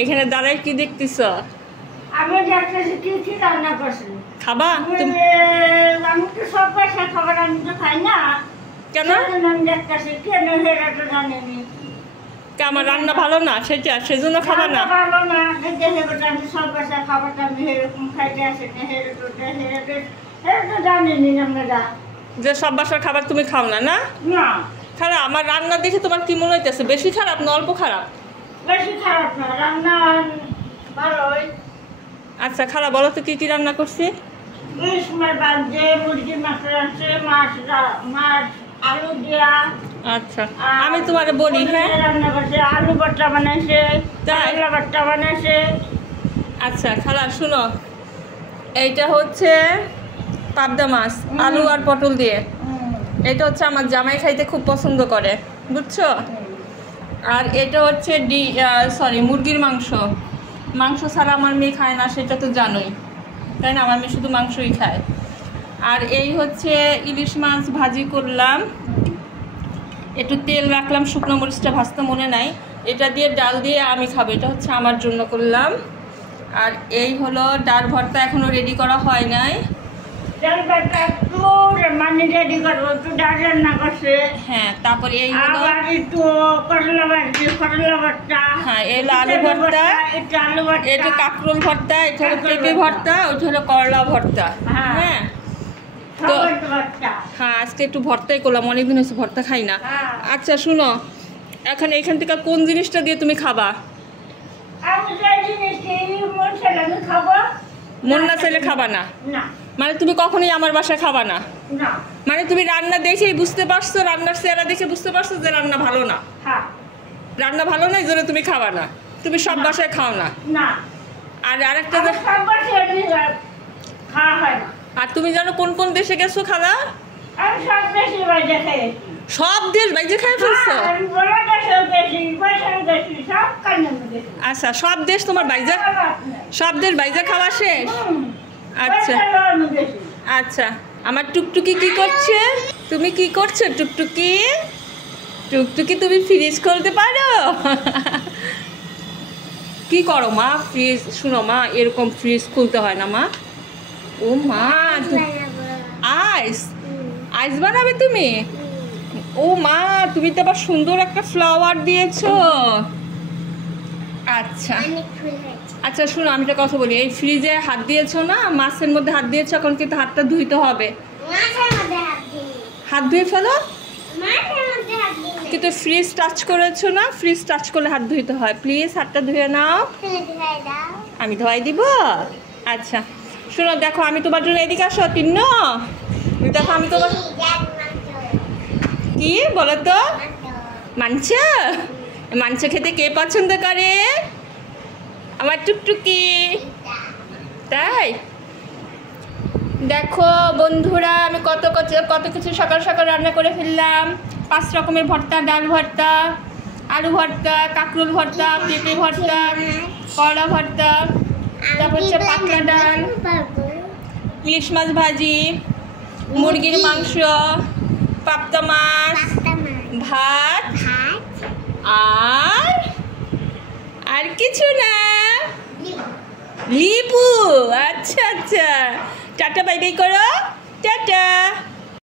এখানে দাঁড়ায় কি দেখতেছ? আমি দেখতেছি কি রান্না করছি। খাবা? আমি তো সব বাসার খাবার আমি তো খাই না। কেন? আমি দেখতেছি কেন সেটা তো জানিনি। আমার রান্না ভালো না সেজন্য খাবা না? ভালো না, আমি সব বাসার খাবারটা আমি এরকম খাইতে আসি না, তো জানিনি আমরা। যে সব বাসার খাবার তুমি খাও না? না না খারাপ। আমার রান্না দেখে তোমার কি মনে হইতেছে? বেশি খারাপ না অল্প খারাপ? বেশি খারাপ না, রান্না ভালোই। আচ্ছা খারাপ বলো তো কি কি রান্না করছি? ইলিশ মাছ বাজে, মুরগির মাংস আছে, মাছ আলু দিয়া। আচ্ছা আমি তোমারে বলি, হ্যাঁ রান্না করছে, আলু ভর্তা বানাইছে, করলা ভর্তা বানাইছে। আচ্ছা খারাপ শুনো, এইটা হচ্ছে পাবদা মাছ আলু আর পটল দিয়ে। এটা হচ্ছে আমার জামাই খাইতে খুব পছন্দ করে, বুঝছো? আর এটা হচ্ছে মুরগির মাংস। মাংস ছাড়া আমার মেয়ে খায় না, সেটা তো জানোই, তাই না? আমার মেয়ে শুধু মাংসই খায়। আর এই হচ্ছে ইলিশ মাছ ভাজি করলাম, একটু তেল রাখলাম, শুকনো মরিচটা ভাজতে মনে নাই। এটা দিয়ে ডাল দিয়ে আমি খাবো, এটা হচ্ছে আমার জন্য করলাম। আর এই হলো ডাল ভর্তা, এখনো রেডি করা হয় নাই। হ্যাঁ তারপর এই হলো হ্যাঁ এই আলু ভর্তা, এটা কাঁকরোল ভর্তা, এটা হলো পেঁপে ভর্তা, ওইটা হলো করলা ভর্তা। হ্যাঁ তো হ্যাঁ আজকে একটু ভর্তাই করলাম, অনেকদিন হচ্ছে ভর্তা খাই না। আচ্ছা শুনো, এখান থেকে কোন জিনিসটা দিয়ে তুমি খাবা? মন না চাইলে খাবা না? মানে তুমি কখনোই আমার বাসায় খাবা না? মানে তুমি রান্না দেখেই বুঝতে পারছো, রান্নার চেহারা দেখে বুঝতে পারছো যে রান্না ভালো না? রান্না ভালো না, এই জন্য তুমি খাবা না। তুমি সব বাসায় খাও না? আর আরেকটা, আর তুমি জানো কোন কোন দেশে গেছো খালা? সব দেশ বাইরে খাই ফেলছো? আচ্ছা সব দেশ তোমার বাইজা, সব দেশ বাইজা খাওয়া শেষ? আচ্ছা আচ্ছা আমার টুকটুকি কি করছে? তুমি কি করছো টুকটুকি? টুকটুকি তুমি ফ্রিজ খুলতে পারো? কি করো মা? ফ্রিজ শুনো মা, এরকম ফ্রিজ খুলতে হয় না মা। ও মা আইস আইস বানাবে তুমি? ও মা তুমি তো আবার সুন্দর একটা ফ্লাওয়ার দিয়েছো। আচ্ছা আচ্ছা শুনো, আমি একটা কথা বলি, এই ফ্রিজে হাত দিয়েছো না, মাছের মধ্যে হাত দিয়েছো, এখন কিন্তু হাতটা ধুইতে হবে। হাত ধুয়ে ফেলো। কিন্তু ফ্রিজ টাচ করেছো না, ফ্রিজ টাচ করলে হাত ধুইতে হয়। প্লিজ হাতটা ধুয়ে নাও। আমি ধোয়াই দিব? আচ্ছা শোনো, দেখো আমি তোমার জন্য এদিকে আসো তিন্ন, দেখো আমি তোমার কি বলো তো, মাংস মাংস খেতে কে পছন্দ করে? আমার টুকটুকি। তাই দেখো বন্ধুরা, আমি কত কিছু সকাল সকাল রান্না করে ফেললাম। 5 রকমের ভর্তা, ডাল ভর্তা, আলু ভর্তা, কাঁকরোল ভর্তা, পেঁপে ভর্তা, করলা ভর্তা, তারপর হচ্ছে পাতলা ডাল, ইলিশ মাছ ভাজি, মুরগির মাংস, পাবদা মাছ, ভাত, আর কিছু না, লিবু। আচ্ছা আচ্ছা টাটা বাই বাই করো, টাটা।